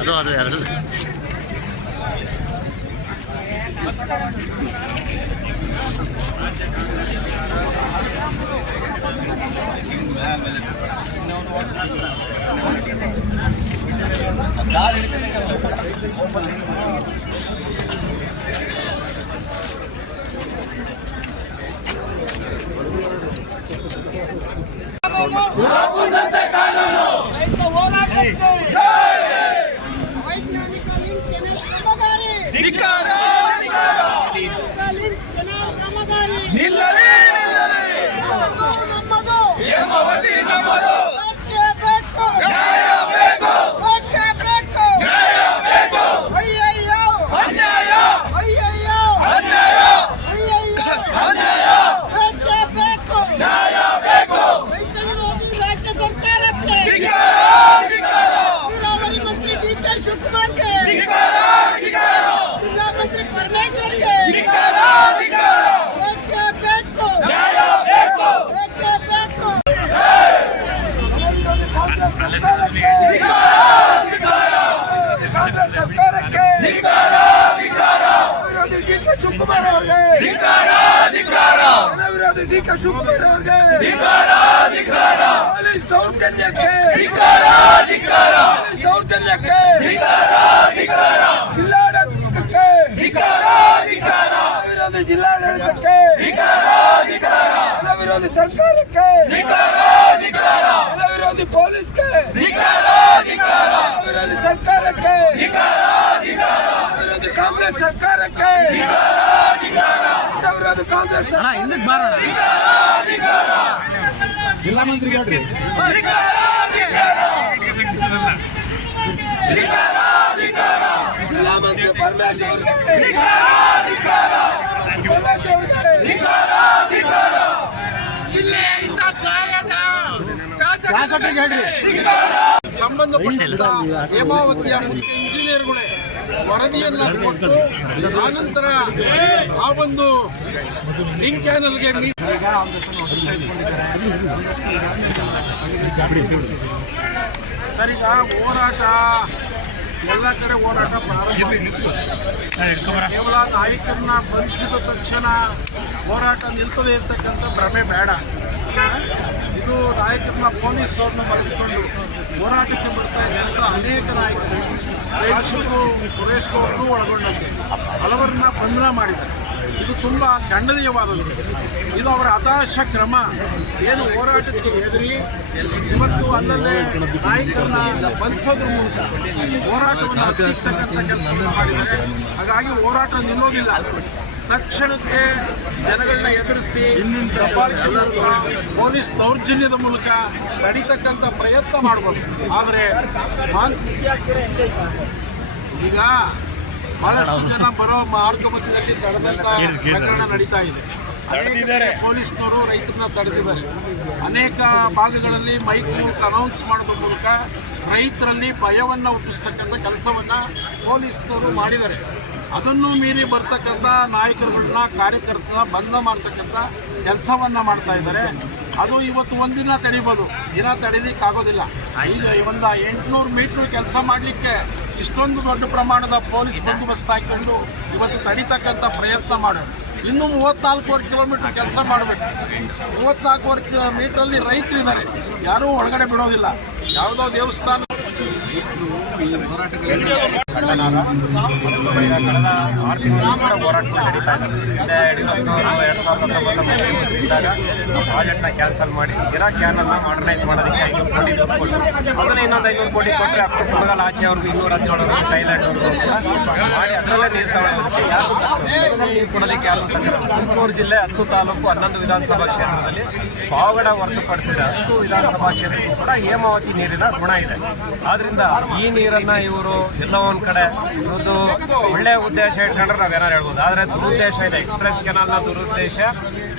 ಅದು ಅದು ಎರಡು ರೈತ ಹೋರಾಟಕ್ಕೆ ವೈಜ್ಞಾನಿಕ ಲಿಂಕ್ ಕೆನಾಲ್ ಕಾಮಗಾರಿ ಧಿಕ್ಕಾರ, ವೈಜ್ಞಾನಿಕ ಲಿಂಕ್ ಕೆನಾಲ್ ಕಾಮಗಾರಿ ನಿಲ್ಲಲಿ ನಮ್ಮದು ನಮ್ಮದು ಹೇಮಾವತಿ ನಮ್ಮದು ಬೇಕೇ ಬೇಕು ನ್ಯಾಯ ಬೇಕು ಬೇಕೇ ಬೇಕು ನ್ಯಾಯ ಬೇಕು ಅಯ್ಯಯ್ಯೋ ಅನ್ಯಾಯ ಅಯ್ಯಯ್ಯೋ ಅನ್ಯಾಯ ಅಯ್ಯಯ್ಯೋ ಅನ್ಯಾಯ ಬೇಕೇ ಬೇಕು ನ್ಯಾಯ ಬೇಕು ರೈತ ವಿರೋಧಿ ರಾಜ್ಯ ಸರ್ಕಾರಕ್ಕೆ ಧಿಕ್ಕಾರ, ಧಿಕ್ಕಾರ, ನೀರಾವರಿ ಮಂತ್ರಿ ಡಿ ಕೆ ಶಿವಕುಮಾರ್ಗೆ ಧಿಕ್ಕಾರ, ಧಿಕ್ಕಾರ, ಜಿಲ್ಲಾ ಮಂತ್ರಿ ಪರಮೇಶ್ವರ್ಗೆ ಧಿಕ್ಕಾರ, ಧಿಕ್ಕಾರ. ಬೇಕೇ ಬೇಕು ನ್ಯಾಯ ಬೇಕು ಬೇಕೇ ಬೇಕು ಕಾಂಗ್ರೆಸ್ ಸರ್ಕಾರಕ್ಕೆ ಧಿಕ್ಕಾರ, ಧಿಕ್ಕಾರ. ವಿರೋಧಿ ಡಿ ಕೆ ಶಿವಕುಮಾರ್ ಅವ್ರಿಗೆ. ಧಿಕ್ಕಾರ, ಜನ ವಿರೋಧಿ ಡಿ ಕೆ ಶಿವಕುಮಾರ್ ಅವ್ರಿಗೆ. ಧಿಕ್ಕಾರ, ಧಿಕ್ಕಾರ, ಪೊಲೀಸ್ ದೌರ್ಜನ್ಯಕ್ಕೆ. ಧಿಕ್ಕಾರ, ಧಿಕ್ಕಾರ, ಪೊಲೀಸ್ ದೌರ್ಜನ್ಯಕ್ಕೆ. ಧಿಕ್ಕಾರ, ಧಿಕ್ಕಾರ, ಜಿಲ್ಲಾಡಳಿತಕ್ಕೆ. ಧಿಕ್ಕಾರ, ಜನ ವಿರೋಧಿ ಜಿಲ್ಲಾಡಳಿತಕ್ಕೆ. ಧಿಕ್ಕಾರ, ಜನ ವಿರೋಧಿ ಸರ್ಕಾರಕ್ಕೆ. ಧಿಕ್ಕಾರ, ಜನ ವಿರೋಧಿ ಪೊಲೀಸ್ಗೆ. ಧಿಕ್ಕಾರ, ಜನ ವಿರೋಧಿ ಸರ್ಕಾರಕ್ಕೆ. ಧಿಕ್ಕಾರ, ಧಿಕ್ಕಾರ, ಜನ ವಿರೋಧಿ ಕಾಂಗ್ರೆಸ್ ಸರ್ಕಾರಕ್ಕೆ ವಿರೋಧಿ ಕಾಂಗ್ರೆಸ್ ಹಿಂದಕ್ಕೆ ಬಾರೋಣ. ಧಿಕ್ಕಾರ, ಧಿಕ್ಕಾರ, ಜಿಲ್ಲಾ ಮಂತ್ರಿ ಪರಮೇಶ್ವರ್ ಪರಮೇಶ್ವರ್ ಧಿಕ್ಕಾರ, ಹೇಳ್ರಿ. ಸಂಬಂಧಪಟ್ಟ ಹೇಮಾವತಿಯ ಮುಖ್ಯ ಇಂಜಿನಿಯರ್ಗಳೇ ವರದಿಯನ್ನು ಕೊಟ್ಟು ಆನಂತರ ಆ ಒಂದು ಲಿಂಕ್ ಚಾನಲ್ಗೆ ನೀ ಸರ್, ಈಗ ಹೋರಾಟ, ಎಲ್ಲ ಕಡೆ ಹೋರಾಟ ಪ್ರಾರಂಭ ಕೇವಲ ನಾಯಕರನ್ನ ಬಂಧಿಸಿದ ತಕ್ಷಣ ಹೋರಾಟ ನಿಲ್ತದೆ ಇರ್ತಕ್ಕಂಥ ಭ್ರಮೆ ಬೇಡ. ಇದು ನಾಯಕರನ್ನ ಪೊಲೀಸರನ್ನ ಬಳಸ್ಕೊಂಡು ಹೋರಾಟಕ್ಕೆ ಬರ್ತಾ ಇದ್ದಂಥ ಅನೇಕ ನಾಯಕರು. ಶಾಸಕರು ಸುರೇಶ್ ಗೌಡರು ಒಳಗೊಂಡಂತೆ. ಹಲವರನ್ನ ಬಂಧನ ಮಾಡಿದ್ದಾರೆ. ಇದು ತುಂಬ ಖಂಡನೀಯವಾದದ್ದು. ಇದು ಅವರ ಹತಾಶ ಕ್ರಮ. ಏನು ಹೋರಾಟಕ್ಕೆ ಹೆದರಿ ಇವತ್ತು ಅಲ್ಲಲ್ಲೇ ನಾಯಕರನ್ನ ಬಂಧಿಸೋದ್ರ ಮೂಲಕ ಹೋರಾಟವನ್ನು ಮಾಡಿದ್ದಾರೆ. ಹಾಗಾಗಿ ಹೋರಾಟ ನಿಲ್ಲೋದಿಲ್ಲ. ತಕ್ಷಣಕ್ಕೆ ಜನಗಳನ್ನ ಎದುರಿಸಿ ಮೂಲಕ, ಪೊಲೀಸ್ ದೌರ್ಜನ್ಯದ ಮೂಲಕ ತಡಿತಕ್ಕಂಥ ಪ್ರಯತ್ನ ಮಾಡಬಹುದು ಆದರೆ ಈಗ ಬಹಳಷ್ಟು ಜನ ಬರೋ ಮಾರ್ಗಮಧ್ಯದಲ್ಲಿ ತಡೆದಂತ ಪ್ರಕರಣ ನಡೀತಾ ಇದೆ. ತಡೆದಿದ್ದಾರೆ. ಪೊಲೀಸ್ನವರು ರೈತರನ್ನ ತಡೆದಿದ್ದಾರೆ. ಅನೇಕ ಭಾಗಗಳಲ್ಲಿ ಮೈಕ್ ಅನೌನ್ಸ್ ಮಾಡುವ ಮೂಲಕ ರೈತರಲ್ಲಿ ಭಯವನ್ನು ಹುಟ್ಟಿಸ್ತಕ್ಕಂಥ ಕೆಲಸವನ್ನು ಪೊಲೀಸ್ನವರು ಮಾಡಿದ್ದಾರೆ. ಅದನ್ನು ಮೀರಿ ಬರ್ತಕ್ಕಂಥ ನಾಯಕರುಗಳನ್ನ ಕಾರ್ಯಕರ್ತರ ಬಂಧ ಮಾಡ್ತಕ್ಕಂಥ ಕೆಲಸವನ್ನ ಮಾಡ್ತಾ ಇದ್ದಾರೆ. ಅದು ಇವತ್ತು ಒಂದಿನ ತಡಿಬೋದು. ದಿನ ತಡಿಲಿಕ್ಕೆ ಆಗೋದಿಲ್ಲ ಈಗ ಒಂದು ಎಂಟುನೂರು ಮೀಟ್ರ್ ಕೆಲಸ ಮಾಡಲಿಕ್ಕೆ ಇಷ್ಟೊಂದು ದೊಡ್ಡ ಪ್ರಮಾಣದ ಪೊಲೀಸ್ ಬಂದೋಬಸ್ತ್ ಹಾಕೊಂಡು ಇವತ್ತು ತಡಿತಕ್ಕಂಥ ಪ್ರಯತ್ನ ಮಾಡೋದು. ಇನ್ನು ಮೂವತ್ನಾಲ್ಕೂವರೆ ಕಿಲೋಮೀಟರ್ ಕೆಲಸ ಮಾಡಬೇಕು. ಮೂವತ್ನಾಲ್ಕೂವರೆ ಮೀಟ್ರಲ್ಲಿ ರೈತರಿದ್ದಾರೆ. ಯಾರೂ ಒಳಗಡೆ ಬಿಡೋದಿಲ್ಲ. ಯಾವುದೋ ದೇವಸ್ಥಾನ ಈ ಹೋರಾಟಗಳಲ್ಲಿ ಕಳೆದ ಆರು ತಿಂಗಳಿಂದ ಹೋರಾಟ ನಡೀತಾ ಎರಡು ಸಾವಿರದ ಹತ್ತೊಂಬತ್ತರ ಮುಖ್ಯಮಂತ್ರಿ ಇದ್ದಾಗ ಆ ಪ್ರಾಜೆಕ್ಟ್ನ ಕ್ಯಾನ್ಸಲ್ ಮಾಡಿ ಇರೋ ಕ್ಯಾನಲ್ನ ಮಾಡರ್ನೈಸ್ ಮಾಡೋದಕ್ಕೆ ಐನೂರು ಕೋಟಿ ಕೊಟ್ಟು ಅದನ್ನ ಇನ್ನೊಂದು ಐನೂರು ಕೋಟಿ ಕೊಟ್ಟರೆ ಅಪ್ಪ ಕುಡಗಲ್ ಆಚೆ ಅವ್ರಿಗೆ ಇನ್ನೂರ ಹದಿನೇಳು ಥೈಲ್ಯಾಂಡ್ ಅವ್ರಿಗೂ ಮಾಡಿ ಅದರಲ್ಲೇ ನೀರು ತಗೊಳ್ಳೋದಕ್ಕೆ ಯಾರು ನೀರು ಕೊಡೋದಕ್ಕೆ ಯಾರು ತುಮಕೂರು ಜಿಲ್ಲೆ ಹತ್ತು ತಾಲೂಕು ಹನ್ನೊಂದು ವಿಧಾನಸಭಾ ಕ್ಷೇತ್ರದಲ್ಲಿ ಪಾವಗಡ ಹೊರತುಪಡಿಸಿದ ಹತ್ತು ವಿಧಾನಸಭಾ ಕ್ಷೇತ್ರಕ್ಕೂ ಕೂಡ ಹೇಮಾವತಿ ನೀರಿನ ಗುಣ ಇದೆ ಆದ್ರಿಂದ ಈ ನೀರನ್ನ ಇವರು ಎಲ್ಲ ಒಂದ್ ಕಡೆ ಇವ್ರದ್ದು ಒಳ್ಳೆ ಉದ್ದೇಶ ಇಟ್ಕೊಂಡ್ರೆ ಏನಾರು ಹೇಳ್ಬೋದು. ಆದ್ರೆ ದುರುದ್ದೇಶ ಇದೆ. ಎಕ್ಸ್ಪ್ರೆಸ್ ಕೆನಾಲ್ನ ದುರುದ್ದೇಶ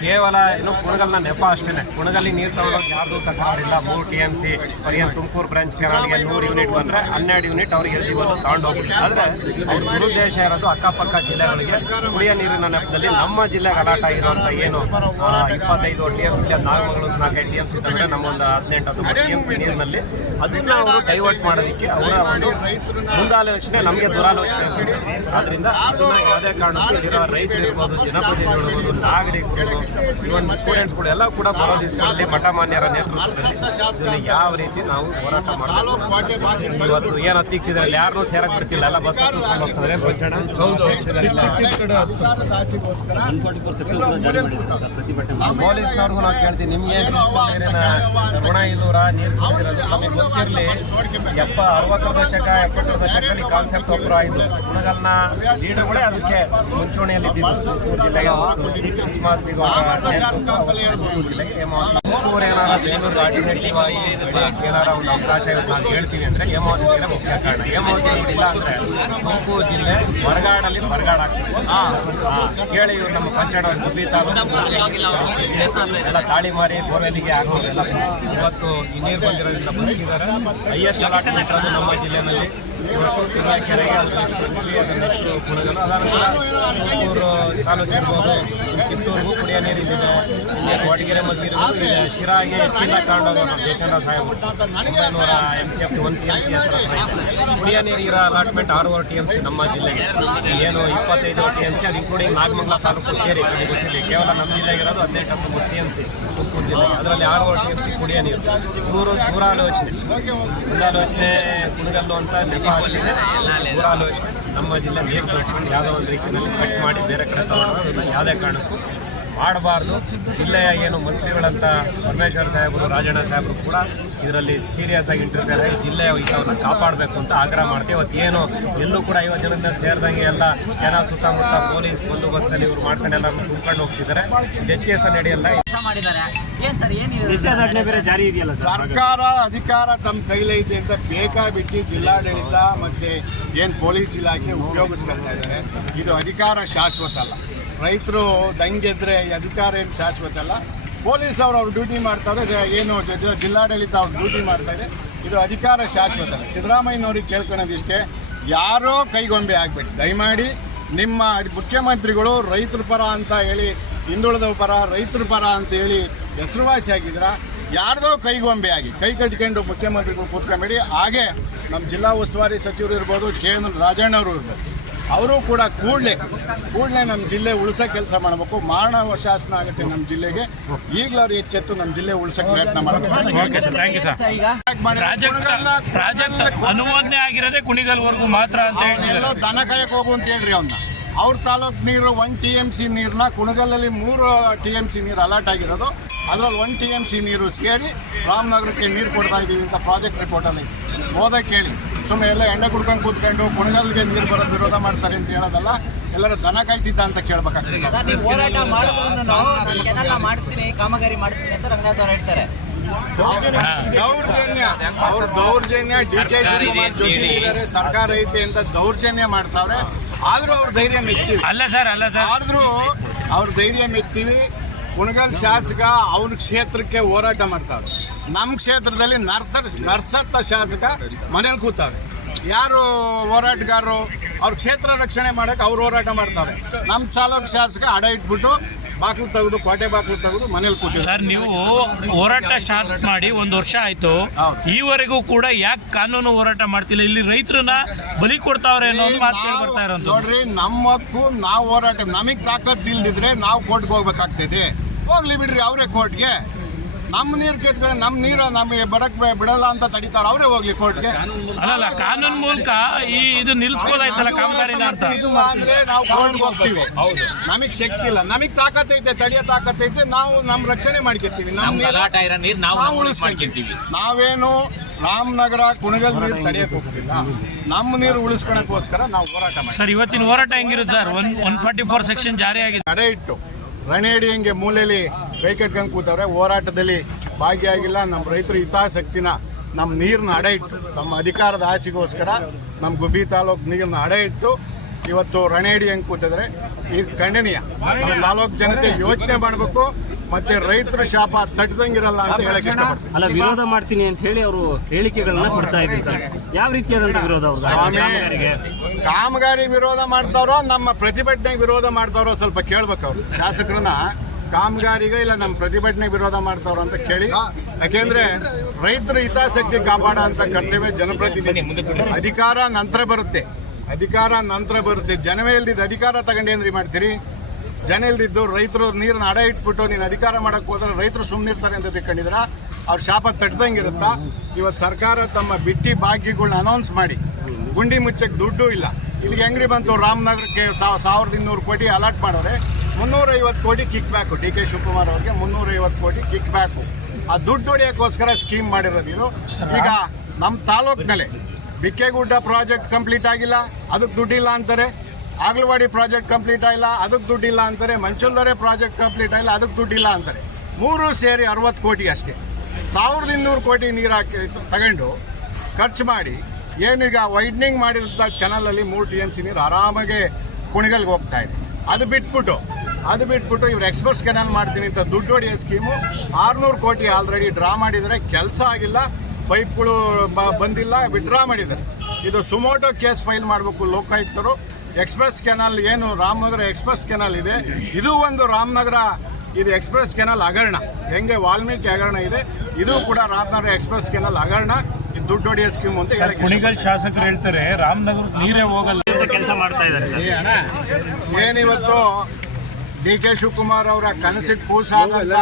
ಕೇವಲ ಏನು ಕುಣಗಲ್ನ ನೆಪ ಅಷ್ಟೇ ಕುಣಗಲ್ಲಿ ನೀರು ತಗೊಳ್ಳೋದು ಯಾರ್ದು ತಗೊಂಡಿಲ್ಲ ಮೂರು ಟಿ ಎಂ ಸಿ ಏನು ತುಮಕೂರು ಬ್ರಾಂಚ್ ಕೆನಾಲ್ಗೆ ನೂರು ಯೂನಿಟ್ ಬಂದ್ರೆ ಹನ್ನೆರಡು ಯೂನಿಟ್ ಅವ್ರಿಗೆ ಎಲ್ಲಿ ಬಂದು ತಗೊಂಡು ಆದ್ರೆ ಅವ್ರ ದುರುದ್ದೇಶ ಇರೋದು ಅಕ್ಕಪಕ್ಕ ಜಿಲ್ಲೆಗಳಿಗೆ ಕುಡಿಯೋ ನೀರಿನ ನೆಪದಲ್ಲಿ ನಮ್ಮ ಜಿಲ್ಲೆಗೆ ಅಲಾಟ್ ಇರುವಂತ ಏನು ಇಪ್ಪತ್ತೈದು ಟಿ ಎಂ ಸಿ ನಾಲ್ಕು ನಾಲ್ಕೈದು ಟಿ ಎಂ ಸಿ ತಂದ್ರೆ ನಮ್ಮೊಂದು ಹದಿನೆಂಟು ಹತ್ತು ಟಿ ಎಂ ಸಿ ನೀರಿನಲ್ಲಿ ಅದನ್ನ ಅವರು ಡೈವರ್ಟ್ ಮಾಡೋದಕ್ಕೆ ಅವರ ಒಂದು ಮುಂದಾಲೋಚನೆ, ನಮಗೆ ದುರಾಲೋಚನೆ ಅದನ್ನ ಯಾವುದೇ ಕಾರಣಕ್ಕೂ ಇಲ್ಲಿರೋ ರೈತರು ಇರ್ಬೋದು, ಜನಪ್ರತಿನಿಧಿಗಳು ನಾಗರಿಕರು ಇವನ್ ಸ್ಟೂಡೆಂಟ್ಸ್ಗಳು ಎಲ್ಲ ಕೂಡ ಬರೋ ಮಠ ಮಠಮಾನ್ಯರ ನೇತೃತ್ವದಲ್ಲಿ ಯಾವ ರೀತಿ ನಾವು ಹೋರಾಟ ಮಾಡಬೇಕು ಇವತ್ತು ಏನು ಹತ್ತಿಕ್ತಿದ್ರೆ ಯಾರನ್ನೂ ಸೇರಕ್ ಬಿಡ್ತಿಲ್ಲ ಎಲ್ಲ ಬಸ್ ಹೋಗ್ತಾರೆ. ಪೊಲೀಸ್ನವ್ರಿಗೂ ನಾವು ಕೇಳ್ತೀವಿ ನಿಮ್ಗೆ ಋಣ ಇಲ್ಲೂರ ನೀರು ನಮಗೆ ಗೊತ್ತಿರಲಿ. ಎಪ್ಪ ಅರವತ್ತರ ದಶಕ ಎಪ್ಪತ್ತರ ದಶಕದಲ್ಲಿ ಕಾನ್ಸೆಪ್ಟ್ ಒಬ್ಬರು ಆಯಿತು ಗುಣಗಳನ್ನ ಲೀಡರ್ಗಳೇ ಅದಕ್ಕೆ ಮುಂಚೂಣಿಯಲ್ಲಿ ಜಿಲ್ಲೆಗೆ ತುಮಕೂರು ಏನಾರ ಬೇಲೂರು ಆಲ್ಟರ್ನೇಟಿವ್ ಏನಾರ ಒಂದು ಅವಕಾಶ ಇರುತ್ತೆ ನಾನು ಹೇಳ್ತೀನಿ ಅಂದರೆ ಹೇಮಾವತಿ ನೀರೇ ಮುಖ್ಯ ಕಾರಣ ಹೇಮಾವತಿ ಇಲ್ಲ ಅಂದರೆ ತುಮಕೂರು ಜಿಲ್ಲೆ ಹೊರಗಾಡಲ್ಲಿ ಹೊರಗಾಡಾಗ್ತದೆ ಕೇಳಿ ಇವರು ನಮ್ಮ ಪಂಚಾಯತ್ ಗುಬ್ಬಿ ತಾಲೂಕು ಎಲ್ಲ ತಾಳಿ ಮಾರಿ ಬೋರ್ವೆಲ್ಲಿಗೆ ಆಗೋದೆಲ್ಲ ಇವತ್ತು ಈ ನೀರು ಬಂದಿರೋದ್ರಿಂದ ಬದುಕಿದ್ದಾರೆ ಹೈಯೆಸ್ಟ್ ಅಲಾಟ್ಮೆಂಟ್ ನಮ್ಮ ಜಿಲ್ಲೆಯಲ್ಲಿ ಕಿತ್ತೂರು ಕುಡಿಯೋ ನೀರಿದೆ ಮಧ್ಯೆ ಇರ್ಬೋದು ಇಲ್ಲಿ ಶಿರಾಗೆ ಚೀಲ ನಮ್ಮ ದೇಶನ ಸಾಹೇಬ್ ಒಂಬೈನೂರ M C F T M C ಇದೆ ಕುಡಿಯೋ ನೀರಿನ ಅಲಾಟ್ಮೆಂಟ್ ಆರೂವರೆ ಟಿ ಎಂ ಸಿ ನಮ್ಮ ಜಿಲ್ಲೆಗೆ. ಏನು ಇಪ್ಪತ್ತೈದು ಟಿ ಎಂ ಸಿ ಅದು ಇನ್ಕ್ಲೂಡಿಂಗ್ ನಾಗಮಂಗಲ ತಾಲೂಕು ಸೇರಿ ಕೇವಲ ನಮ್ಮ ಜಿಲ್ಲೆಗೆ ಇರೋದು ಹದಿನೆಂಟು ಹತ್ತೊಂಬತ್ತು ಟಿ ಎಂ ಸಿ ತುಮಕೂರು ಜಿಲ್ಲೆಗೆ ಅದರಲ್ಲಿ ಆರೂವರೆ ಟಿ ಎಂ ಸಿ ಕುಡಿಯೋ ನೀರು ದೂರ ದೂರಾಲೋಚನೆ ದೂರಾಲೋಚನೆ ಕುಣಗಲ್ಲು ಅಂತ ನೆಪ ನಮ್ಮ ಜಿಲ್ಲೆ ನೀರು ಕಳಿಸ್ಕೊಂಡು ಯಾವುದೋ ಒಂದು ರೀತಿಯಲ್ಲಿ ಕಟ್ ಮಾಡಿ ಬೇರೆ ಕಡೆ ಅದನ್ನು ಯಾವುದೇ ಕಾರಣಕ್ಕೂ ಮಾಡಬಾರ್ದು ಜಿಲ್ಲೆಯ ಏನು ಮಂತ್ರಿಗಳಂತ ಪರಮೇಶ್ವರ್ ಸಾಹೇಬರು ರಾಜಣ್ಣ ಸಾಹೇಬರು ಕೂಡ ಇದರಲ್ಲಿ ಸೀರಿಯಸ್ ಆಗಿ ಇಂಟರ್ಫಿಯರ್ ಆಗಿ ಜಿಲ್ಲೆಯ ಹಿತವನ್ನು ಕಾಪಾಡಬೇಕು ಅಂತ ಆಗ್ರಹ ಮಾಡ್ತೀವಿ. ಇವತ್ತು ಏನು ಎಲ್ಲೂ ಕೂಡ ಐವತ್ತು ಜನದಿಂದ ಸೇರಿದಂಗೆ ಎಲ್ಲ ಜನ ಸುತ್ತಮುತ್ತ ಪೊಲೀಸ್ ಬಂದೋಬಸ್ತಲ್ಲಿ ಇವರು ಮಾಡ್ಕೊಂಡು ಎಲ್ಲ ತುಂಬ್ಕೊಂಡು ಹೋಗ್ತಿದ್ದಾರೆ ಎಸ್ ನಡೆಯಲ್ಲ ಮಾಡಿದ್ದಾರೆ. ಏನ್ ಸರ್ ಏನಿದೆ ಬೇರೆ ಜಾರಿ ಇದೆಯಲ್ಲ ಸರ್ಕಾರ ಅಧಿಕಾರ ತಮ್ಮ ಕೈಲೈತೆ ಅಂತ ಬೇಕಾಬಿಟ್ಟು ಜಿಲ್ಲಾಡಳಿತ ಮತ್ತೆ ಏನು ಪೊಲೀಸ್ ಇಲಾಖೆ ಉಪಯೋಗಿಸ್ಕೊಳ್ತಾ ಇದ್ದಾರೆ. ಇದು ಅಧಿಕಾರ ಶಾಶ್ವತ ಅಲ್ಲ. ರೈತರು ದಂಗೆದ್ರೆ ಈ ಅಧಿಕಾರ ಏನು ಶಾಶ್ವತ ಅಲ್ಲ? ಪೊಲೀಸ್ ಅವರು ಅವ್ರು ಡ್ಯೂಟಿ ಮಾಡ್ತಾರೆ ಏನು ಜಿಲ್ಲಾಡಳಿತ ಅವ್ರು ಡ್ಯೂಟಿ ಮಾಡ್ತಾ ಇದೆ. ಇದು ಅಧಿಕಾರ ಶಾಶ್ವತ ಅಲ್ಲ. ಸಿದ್ದರಾಮಯ್ಯನವ್ರಿಗೆ ಕೇಳ್ಕೊಳ್ಳೋದಿಷ್ಟೇ ಯಾರೋ ಕೈಗೊಂಬೆ ಆಗ್ಬೇಡಿ ದಯಮಾಡಿ ನಿಮ್ಮ ಮುಖ್ಯಮಂತ್ರಿಗಳು ರೈತರ ಪರ ಅಂತ ಹೇಳಿ ಹಿಂದುಳಿದ ಪರ ರೈತರ ಪರ ಅಂತ ಹೇಳಿ ಹೆಸರುವಾಸಿ ಆಗಿದ್ರ ಯಾರ್ದೋ ಕೈಗೊಂಬೆ ಆಗಿ ಕೈ ಕಟ್ಕೊಂಡು ಮುಖ್ಯಮಂತ್ರಿಗಳು ಕೂತ್ಕೊಂಬೇಡಿ. ಹಾಗೆ ನಮ್ಮ ಜಿಲ್ಲಾ ಉಸ್ತುವಾರಿ ಸಚಿವರು ಇರ್ಬೋದು ಕೆ. ಎನ್. ರಾಜಣ್ಣವರು ಇರ್ಬೋದು. ಅವರು ಕೂಡ ಕೂಡಲೇ ಕೂಡಲೇ ನಮ್ಮ ಜಿಲ್ಲೆ ಉಳಿಸೋ ಕೆಲಸ ಮಾಡಬೇಕು. ಮಾನವ ಶಾಸನ ಆಗುತ್ತೆ ನಮ್ಮ ಜಿಲ್ಲೆಗೆ. ಈಗಲೂ ಅವ್ರು ಎಚ್ಚೆತ್ತು ನಮ್ಮ ಜಿಲ್ಲೆ ಉಳಿಸೋಕೆ ಪ್ರಯತ್ನ ಮಾಡಬೇಕು. ಅನುಮೋದನೆ ಆಗಿರೋದೇ ಕುಣಿಗಲ್ವರೆಗೂ ಮಾತ್ರ ಅಂತ ಎಲ್ಲೋ ದನ ಕಾಯಕ್ಕೆ ಹೋಗು ಅಂತ ಹೇಳ್ರಿ ಅವನ್ನ ಅವ್ರ ತಾಲೂಕು ನೀರು ಒನ್ ಟಿ ಎಂ ಸಿ ನೀರನ್ನ ಕುಣಗಲಲ್ಲಿ ಮೂರು ಟಿ ಎಂ ಸಿ ನೀರು ಅಲರ್ಟ್ ಆಗಿರೋದು. ಅದರಲ್ಲಿ ಒನ್ ಟಿ ಎಂ ಸಿ ನೀರು ಸೇರಿ ರಾಮನಗರಕ್ಕೆ ನೀರು ಕೊಡ್ತಾ ಇದ್ದೀವಿ ಅಂತ ಪ್ರಾಜೆಕ್ಟ್ ರಿಪೋರ್ಟಲ್ಲಿ ಓದಕ್ಕೆ ಕೇಳಿ. ಸುಮ್ಮನೆ ಎಲ್ಲ ಎಣ್ಣೆ ಕುಡ್ಕೊಂಡು ಕೂತ್ಕೊಂಡು ಕುಣಗಲ್ಗೆ ನೀರು ಬರೋದು ವಿರೋಧ ಮಾಡ್ತಾರೆ ಅಂತ ಹೇಳೋದಲ್ಲ, ಎಲ್ಲರೂ ದನ ಕಾಯ್ತಿದ್ದ ಅಂತ ಕೇಳ್ಬೇಕಾಗ್ತದೆ. ಹೋರಾಟ ಮಾಡಿದ್ರು ನಾನು ಮಾಡಿಸ್ತೀನಿ, ಕಾಮಗಾರಿ ಮಾಡಿಸ್ತೀನಿ ಅಂತ ರಂಗನಾಥ್ ಅವ್ರು ಹೇಳ್ತಾರೆ. ದೌರ್ಜನ್ಯ. ಅವ್ರ ದೌರ್ಜನ್ಯ ಡಿ ಕೆ ಶಿವಕುಮಾರ್ ಜೊತೆ ಸರ್ಕಾರ ಐತೆ ಅಂತ ದೌರ್ಜನ್ಯ ಮಾಡ್ತಾವ್ರೆ. ಆದ್ರೂ ಅವ್ರ ಧೈರ್ಯ ಮೆಚ್ತೀವಿ ಅಲ್ಲ ಸರ್ ಅಲ್ಲ ಸರ್. ಆದ್ರೂ ಅವ್ರ ಧೈರ್ಯ ಮೆಚ್ತೀವಿ ಕುಣಗಲ್ ಶಾಸಕ ಅವ್ರ ಕ್ಷೇತ್ರಕ್ಕೆ ಹೋರಾಟ ಮಾಡ್ತಾರೆ ನಮ್ಮ ಕ್ಷೇತ್ರದಲ್ಲಿ ನರ್ತ ನರ್ಸತ್ತ ಶಾಸಕ ಮನೇಲಿ ಕೂತಾರೆ ಯಾರು ಹೋರಾಟಗಾರರು ಅವ್ರ ಕ್ಷೇತ್ರ ರಕ್ಷಣೆ ಮಾಡಕ್ಕೆ ಅವ್ರು ಹೋರಾಟ ಮಾಡ್ತಾರೆ ನಮ್ಮ ಸಾಲಕ್ಕೆ ಶಾಸಕ ಅಡ ಇಟ್ಬಿಟ್ಟು ಬಾಕ್ಲು ತೆಗೆದು ಕೋಟೆ ಬಾಕ್ಲು ತೆಗೆದು ಮನೇಲಿ ಕೂತಿದ್ದಾರೆ ಸರ್ ನೀವು ಹೋರಾಟ ಸ್ಟಾರ್ಟ್ ಮಾಡಿ ಒಂದು ವರ್ಷ ಆಯ್ತು. ಈವರೆಗೂ ಕೂಡ ಯಾಕೆ ಕಾನೂನು ಹೋರಾಟ ಮಾಡ್ತಿಲ್ಲ? ಇಲ್ಲಿ ರೈತರನ್ನ ಬಲಿ ಕೊಡ್ತಾವ್ರೆ ಅನ್ನೋ ಒಂದು ಮಾತು ಕೇಳಿ ಬರ್ತಾ ಇರೋದು ನೋಡ್ರಿ ನಮ್ಮ ಹಕ್ಕು ನಾವು ಹೋರಾಟ ನಮಗೆ ತಾಕತ್ ಇಲ್ದಿದ್ರೆ ನಾವು ಕೋರ್ಟ್ಗೆ ಹೋಗ್ಬೇಕಾಗ್ತೈತಿ. ಹೋಗ್ಲಿ ಬಿಡ್ರಿ ಅವರೇ ಕೋರ್ಟ್ಗೆ. ನಮ್ಮ ನೀರು ಕಿತ್ಕೊಂಡು ನಮ್ಮ ನೀರು ನಮಗೆ ಬಡಕ್ ಬಿಡಲ್ಲ ಅಂತ ತಡಿತಾರ ಅವರೇ ಹೋಗ್ಲಿ ಕೋರ್ಟ್ಗೆ. ಅಲ್ಲ ಕಾನೂನು ಮೂಲಕ ಈ ಇದು ನಿಲ್ಸ್ಬೋದಾಯ್ತಲ್ಲ ಕಾಮಗಾರಿ ಅಂತ ಇಲ್ಲ ಅಂದ್ರೆ ನಾವು ಕೋರ್ಟ್ಗೆ ಹೋಗ್ತೀವಿ. ನಮಗೆ ಶಕ್ತಿ ಇಲ್ಲ. ನಮಗೆ ತಾಕತ್ತೈತೆ ತಡಿಯೋ ತಾಕತ್ತೈತೆ ನಾವು ನಮ್ಮ ರಕ್ಷಣೆ ಮಾಡ್ಕೊತೀವಿ. ನಮ್ಮ ನೀರು ನಾವು ಉಳಿಸ್ಕೊಂತೀವಿ ನಾವೇನು ರಾಮನಗರ ಕುಣಗಲ್ ನೀರು ತಡೆಯಕ್ಕೆ ಹೋಗ್ತಿಲ್ಲ. ನಮ್ಮ ನೀರು ಉಳಿಸ್ಕೊಳಕ್ಕೋಸ್ಕರ ನಾವು ಹೋರಾಟ ಮಾಡಿ ಸರ್ ಇವತ್ತಿನ ಹೋರಾಟ ಹೆಂಗಿರುತ್ತೆ sir? One one forty four section ಜಾರಿ ಆಗಿದೆ ತಡೆ ಇಟ್ಟು ರಣೇಡಿ ಹಂಗೆ ಮೂಲೆಯಲ್ಲಿ ಕೈ ಕಟ್ಕೊಂಡು ಕೂತವ್ರೆ ಹೋರಾಟದಲ್ಲಿ ಭಾಗಿಯಾಗಿಲ್ಲ. ನಮ್ಮ ರೈತರ ಹಿತಾಸಕ್ತಿನ ನಮ್ಮ ನೀರನ್ನ ಅಡೆ ಇಟ್ಟು ನಮ್ಮ ಅಧಿಕಾರದ ಆಸೆಗೋಸ್ಕರ ನಮ್ಮ ಗುಬ್ಬಿ ತಾಲೂಕು ನೀರನ್ನ ಅಡೆ ಇಟ್ಟು ಇವತ್ತು ರಣೇಡಿ ಹೆಂಗೆ ಕೂತಿದ್ರೆ ಇದು ಖಂಡನೀಯ ನಮ್ಮ ತಾಲೂಕು ಜನತೆ ಯೋಚನೆ ಮಾಡಬೇಕು ಮತ್ತೆ ರೈತರ ಶಾಪ ತಟ್ಟದಂಗಿರಲ್ಲ ಅಂತ ಹೇಳಕ್ಕೆ ಇಷ್ಟಪಡ್ತೀನಿ. ಅಲ್ಲ ವಿರೋಧ ಮಾಡ್ತೀನಿ ಅಂತ ಹೇಳಿ ಅವರು ಹೇಳಿಕೆಗಳನ್ನ ಕೊಡ್ತಾ ಇದ್ದಾರೆ ಯಾವ ರೀತಿಯಾದಂತ ವಿರೋಧ? ಕಾಮಗಾರಿ ವಿರೋಧ ಮಾಡ್ತಾರೋ ನಮ್ಮ ಪ್ರತಿಭಟನೆಗೆ ವಿರೋಧ ಮಾಡ್ತಾರೋ ಸ್ವಲ್ಪ ಕೇಳ್ಬೇಕು ಅವ್ರು. ಶಾಸಕರನ್ನ ಕಾಮಗಾರಿಗೆ ಇಲ್ಲ ನಮ್ಮ ಪ್ರತಿಭಟನೆ ವಿರೋಧ ಮಾಡ್ತಾವ್ರು ಅಂತ ಕೇಳಿ. ಯಾಕೆಂದ್ರೆ ರೈತರ ಹಿತಾಸಕ್ತಿ ಕಾಪಾಡ ಅಂತ ಕರ್ತವ್ಯ ಜನಪ್ರತಿನಿಧಿ. ಅಧಿಕಾರ ನಂತರ ಬರುತ್ತೆ. ಅಧಿಕಾರ ನಂತರ ಬರುತ್ತೆ. ಜನವೇ ಇಲ್ದಿದ್ದು ಅಧಿಕಾರ ತಗೊಂಡೇನ್ರಿ ಮಾಡ್ತೀರಿ? ಜನ ಇಲ್ದಿದ್ದು ರೈತರು ನೀರನ್ನ ಅಡ ಇಟ್ಬಿಟ್ಟು ನೀನು ಅಧಿಕಾರ ಮಾಡಕ್ ಹೋದ್ರೆ ರೈತರು ಸುಮ್ಮನಿರ್ತಾರೆ ಅಂತ ತಿಳ್ಕೊಂಡಿದ್ರ ಅವ್ರ ಶಾಪ ತಟ್ಟದಂಗಿರುತ್ತಾ ಇವತ್ತು ಸರ್ಕಾರ ತಮ್ಮ ಬಿಟ್ಟಿ ಭಾಗ್ಯಗಳನ್ನ ಅನೌನ್ಸ್ ಮಾಡಿ. ಗುಂಡಿ ಮುಚ್ಚಕ್ಕೆ ದುಡ್ಡು ಇಲ್ಲ. ಇಲ್ಲಿಗೆ ಹೆಂಗ್ರಿ ಬಂತು? ರಾಮನಗರಕ್ಕೆ ಸಾವ್- ಸಾವಿರದ ಇನ್ನೂರು ಕೋಟಿ ಅಲಾಟ್ ಮಾಡೋರೆ. ಮುನ್ನೂರೈವತ್ತು ಕೋಟಿ kick back D K Shivakumar ಅವರಿಗೆ ಮುನ್ನೂರೈವತ್ತು ಕೋಟಿ ಕಿಕ್ ಬ್ಯಾಕು ಆ ದುಡ್ಡು ಹೊಡೆಯೋಕ್ಕೋಸ್ಕರ ಸ್ಕೀಮ್ ಮಾಡಿರೋದು ಇದು. ಈಗ ನಮ್ಮ ತಾಲೂಕಿನಲ್ಲಿ ಬಿಕ್ಕೆಗುಡ್ಡ ಪ್ರಾಜೆಕ್ಟ್ ಕಂಪ್ಲೀಟ್ ಆಗಿಲ್ಲ ಅದಕ್ಕೆ ದುಡ್ಡಿಲ್ಲ ಅಂತಾರೆ. ಆಗ್ಲವಾಡಿ ಪ್ರಾಜೆಕ್ಟ್ ಕಂಪ್ಲೀಟ್ ಆಗಿಲ್ಲ ಅದಕ್ಕೆ ದುಡ್ಡಿಲ್ಲ ಅಂತಾರೆ. ಮಂಚಲ್ದೊರೆ ಪ್ರಾಜೆಕ್ಟ್ ಕಂಪ್ಲೀಟ್ ಆಗಿಲ್ಲ ಅದಕ್ಕೆ ದುಡ್ಡಿಲ್ಲ ಅಂತಾರೆ. ಮೂರು ಸೇರಿ ಅರವತ್ತು ಕೋಟಿ ಅಷ್ಟೇ. ಸಾವಿರದ ಇನ್ನೂರು ಕೋಟಿ ನೀರು ಹಾಕಿ ತಗೊಂಡು ಖರ್ಚು ಮಾಡಿ ಏನೀಗ ವೈಡ್ನಿಂಗ್ ಮಾಡಿರೋಂಥ ಚಾನಲಲ್ಲಿ ಮೂರು ಟಿ ಎಂ ಸಿ ನೀರು ಆರಾಮಾಗೆ ಕುಣಿಗಲ್ಗೆ ಹೋಗ್ತಾ ಇದೆ. ಅದು ಬಿಟ್ಬಿಟ್ಟು ಅದು ಬಿಟ್ಬಿಟ್ಟು ಇವ್ರು ಎಕ್ಸ್ಪ್ರೆಸ್ ಕೆನಾಲ್ ಮಾಡ್ತೀನಿ ಅಂತ ದುಡ್ಡು ಹೊಡೆಯೋ ಸ್ಕೀಮು ಆರುನೂರು ಕೋಟಿ ಆಲ್ರೆಡಿ ಡ್ರಾ ಮಾಡಿದರೆ ಕೆಲಸ ಆಗಿಲ್ಲ. ಪೈಪ್ಗಳು ಬ- ಬಂದಿಲ್ಲ. ವಿಡ್ರಾ ಮಾಡಿದ್ದಾರೆ. ಇದು ಸುಮೋಟೋ ಕೇಸ್ ಫೈಲ್ ಮಾಡಬೇಕು ಲೋಕಾಯುಕ್ತರು. ಎಕ್ಸ್ಪ್ರೆಸ್ ಕೆನಾಲ್ ಏನು? ರಾಮನಗರ ಎಕ್ಸ್ಪ್ರೆಸ್ ಕೆನಾಲ್ ಇದೆ. ಇದು ಒಂದು ರಾಮನಗರ ಇದು ಎಕ್ಸ್ಪ್ರೆಸ್ ಕೆನಾಲ್ ಹಗರಣ. ಹೆಂಗೆ ವಾಲ್ಮೀಕಿ ಹಗರಣ ಇದೆ. ಇದು ಕೂಡ ರಾಮನಗರ ಎಕ್ಸ್ಪ್ರೆಸ್ ಕೆನಾಲ್ ಹಗರಣ. ಇದು ದುಡ್ಡು ಹೊಡೆಯೋ ಸ್ಕೀಮ್ ಅಂತ ಹೇಳಿ ಕುಣಿಗಲ್ ಶಾಸಕರು ಹೇಳ್ತಾರೆ ರಾಮನಗರ ನೀರೇ ಹೋಗಲ್ಲ. ಅಂತ ಕೆಲಸ ಮಾಡ್ತಾ ಇದ್ದಾರೆ ಸರ್. ಏನಿವತ್ತು ಡಿ ಕೆ ಶಿವಕುಮಾರ್ ಅವರ ಕನಸಿಗೆ ಕೂಸಾದಂತ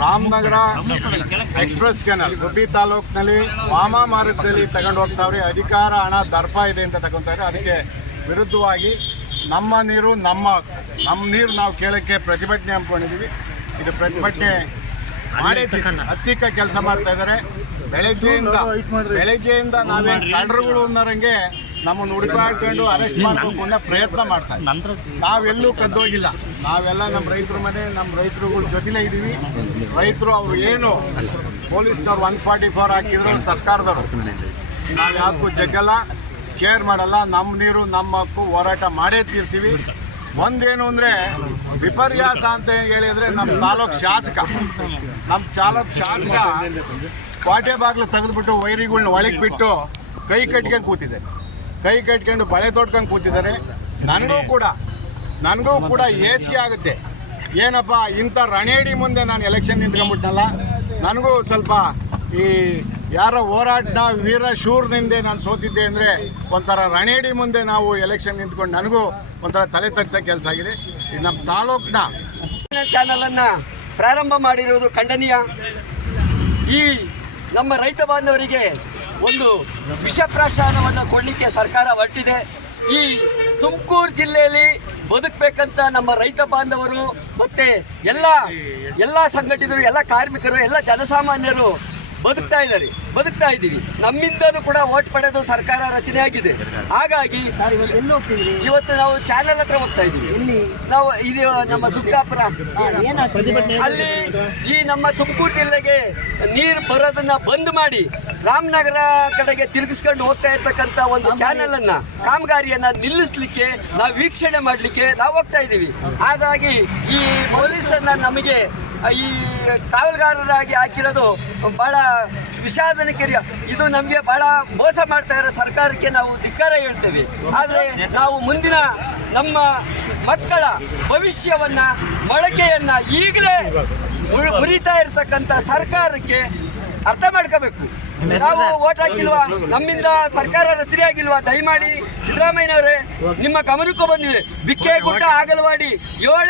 ರಾಮನಗರ ಎಕ್ಸ್ಪ್ರೆಸ್ ಕೆನಲ್, ಗುಬ್ಬಿ ತಾಲೂಕಿನಲ್ಲಿ ವಾಮ ಮಾರ್ಗದಲ್ಲಿ ತಗೊಂಡು ಹೋಗ್ತಾವ್ರಿ, ಅಧಿಕಾರ ಹಣ ದರ್ಪ ಇದೆ ಅಂತ ತಗೊಂತಾರೆ ಅದಕ್ಕೆ ವಿರುದ್ಧವಾಗಿ ನಮ್ಮ ನೀರು, ನಮ್ಮ ನಮ್ಮ ನೀರು ನಾವು ಕೇಳಕ್ಕೆ ಪ್ರತಿಭಟನೆ ಹಮ್ಮಿಕೊಂಡಿದ್ದೀವಿ. ಇದು ಪ್ರತಿಭಟನೆ ಮಾಡಿ ಹತ್ತಿಕ್ಕ ಕೆಲಸ ಮಾಡ್ತಾ ಇದ್ದಾರೆ. ಬೆಳಗ್ಗೆಯಿಂದ ಬೆಳಗ್ಗೆಯಿಂದ ನಾವೇನು ಕಳ್ಳರುಗಳು ಅನ್ನೋರಂಗೆ ನಮ್ಮನ್ನು ಹುಡುಕಾಡ್ಕೊಂಡು ಅರೆಸ್ಟ್ ಅನ್ನೋ ಪ್ರಯತ್ನ ಮಾಡ್ತಾ ಇದ್ದೀವಿ ನಂತರ? ನಾವೆಲ್ಲೂ ಕದ್ದೋಗಿಲ್ಲ. ನಾವೆಲ್ಲ ನಮ್ಮ ರೈತರ ಮನೆ ನಮ್ಮ ರೈತರುಗಳ ಜೊತೆಲೇ ಇದ್ದೀವಿ. ರೈತರು ಅವರು ಏನು ಪೊಲೀಸ್ನವ್ರು ಒನ್ ಫಾರ್ಟಿ ಫೋರ್ ಹಾಕಿದ್ರು ಸರ್ಕಾರದವರು. ನಾವು ಯಾವ್ದಕ್ಕೂ ಜಗ್ಗಲ್ಲ ಕೇರ್ ಮಾಡಲ್ಲ. ನಮ್ಮ ನೀರು ನಮ್ಮ ಹಕ್ಕು ಹೋರಾಟ ಮಾಡೇ ತೀರ್ತೀವಿ. ಒಂದೇನು ಅಂದರೆ ವಿಪರ್ಯಾಸ ಅಂತ ಹೇಳಿದ್ರೆ ನಮ್ಮ ತಾಲೂಕು ಶಾಸಕ. ನಮ್ಮ ಚಾಲಕ್ ಶಾಸಕ ಕ್ವಾಟೆ ಬಾಗಿಲು ತೆಗೆದುಬಿಟ್ಟು ವೈರಿಗಳನ್ನ ಒಳಗೆ ಬಿಟ್ಟು ಕೈ ಕಟ್ಕೊಂಡು ಕೂತಿದೆ. ಕೈ ಕಟ್ಕೊಂಡು ಬಳೆ ತೊಟ್ಕೊಂಡು ಕೂತಿದ್ದಾರೆ. ನನಗೂ ಕೂಡ ನನಗೂ ಕೂಡ ಏಸಿಗೆ ಆಗುತ್ತೆ. ಏನಪ್ಪ ಇಂಥ ರಣೇಡಿ ಮುಂದೆ ನಾನು ಎಲೆಕ್ಷನ್ ನಿಂತ್ಕೊಂಡ್ಬಿಟ್ನಲ್ಲ ನನಗೂ ಸ್ವಲ್ಪ ಈ ಯಾರ ಹೋರಾಟ ವೀರ ಶೂರ್ನಿಂದೆ ನಾನು ಸೋತಿದ್ದೆ ಅಂದರೆ ಒಂಥರ ರಣೇಡಿ ಮುಂದೆ ನಾವು ಎಲೆಕ್ಷನ್ ನಿಂತ್ಕೊಂಡು ನನಗೂ ಒಂಥರ ತಲೆ ತಗ್ಸೋ ಕೆಲಸ ಆಗಿದೆ. ಇದು ನಮ್ಮ ತಾಲೂಕಿನ ಚಾನಲನ್ನು ಅನ್ನ ಪ್ರಾರಂಭ ಮಾಡಿರುವುದು ಖಂಡನೀಯ. ಈ ನಮ್ಮ ರೈತ ಬಾಂಧವರಿಗೆ ಒಂದು ವಿಷ ಪ್ರಾಶಾನವನ್ನು ಕೊಡಲಿಕ್ಕೆ ಸರ್ಕಾರ ಹೊರಟಿದೆ. ಈ ತುಮಕೂರು ಜಿಲ್ಲೆಯಲ್ಲಿ ಬದುಕಬೇಕಂತ ನಮ್ಮ ರೈತ ಬಾಂಧವರು ಮತ್ತೆ ಎಲ್ಲ ಎಲ್ಲ ಸಂಘಟಿತರು, ಎಲ್ಲ ಕಾರ್ಮಿಕರು, ಎಲ್ಲ ಜನಸಾಮಾನ್ಯರು ಬದುಕ್ತಾ ಇದ್ದಾರೆ, ಬದುಕ್ತಾ ಇದ್ದೀವಿ. ನಮ್ಮಿಂದಲೂ ಕೂಡ ಓಟ್ ಪಡೆದು ಸರ್ಕಾರ ರಚನೆ ಆಗಿದೆ ಹಾಗಾಗಿ ಇವತ್ತು ನಾವು ಚಾನೆಲ್ ಹತ್ರ ಹೋಗ್ತಾ ಇದ್ದೀವಿ. ನಾವು ಇದು ನಮ್ಮ ಸುತ್ತಾಪುರ. ಅಲ್ಲಿ ಈ ನಮ್ಮ ತುಮಕೂರು ಜಿಲ್ಲೆಗೆ ನೀರು ಬರೋದನ್ನ ಬಂದ್ ಮಾಡಿ ರಾಮನಗರ ಕಡೆಗೆ ತಿರುಗಿಸ್ಕೊಂಡು ಹೋಗ್ತಾ ಇರ್ತಕ್ಕಂಥ ಒಂದು ಚಾನೆಲ್ ಅನ್ನ ಕಾಮಗಾರಿಯನ್ನ ನಿಲ್ಲಿಸ್ಲಿಕ್ಕೆ ನಾವು ವೀಕ್ಷಣೆ ಮಾಡಲಿಕ್ಕೆ ನಾವು ಹೋಗ್ತಾ ಇದ್ದೀವಿ ಹಾಗಾಗಿ ಈ ಪೊಲೀಸನ್ನ ನಮಗೆ ಈ ಕಾವಲುಗಾರರಾಗಿ ಹಾಕಿರೋದು ಬಹಳ ವಿಷಾದನಕರ ಇದು ನಮಗೆ ಬಹಳ ಮೋಸ ಮಾಡ್ತಾ ಇರೋ ಸರ್ಕಾರಕ್ಕೆ ನಾವು ಧಿಕ್ಕಾರ ಹೇಳ್ತೇವೆ. ಆದರೆ ನಾವು ಮುಂದಿನ ನಮ್ಮ ಮಕ್ಕಳ ಭವಿಷ್ಯವನ್ನ ಬಳಕೆಯನ್ನು ಈಗಲೇ ಮುರಿತಾ ಇರತಕ್ಕಂಥ ಸರ್ಕಾರಕ್ಕೆ ಅರ್ಥ ಮಾಡ್ಕೋಬೇಕು. ನಾವು ಓಟ್ ಹಾಕಿಲ್ವಾ? ನಮ್ಮಿಂದ ಸರ್ಕಾರ ರಚನೆ ಆಗಿಲ್ವಾ? ದಯಮಾಡಿ ಸಿದ್ದರಾಮಯ್ಯನವರೇ ನಿಮ್ಮ ಗಮನಕ್ಕೂ ಬಂದಿದೆ. ಬಿಕ್ಕೆ ಗುಡ್ಡ ಆಗಲವಾಡಿ ಏಳು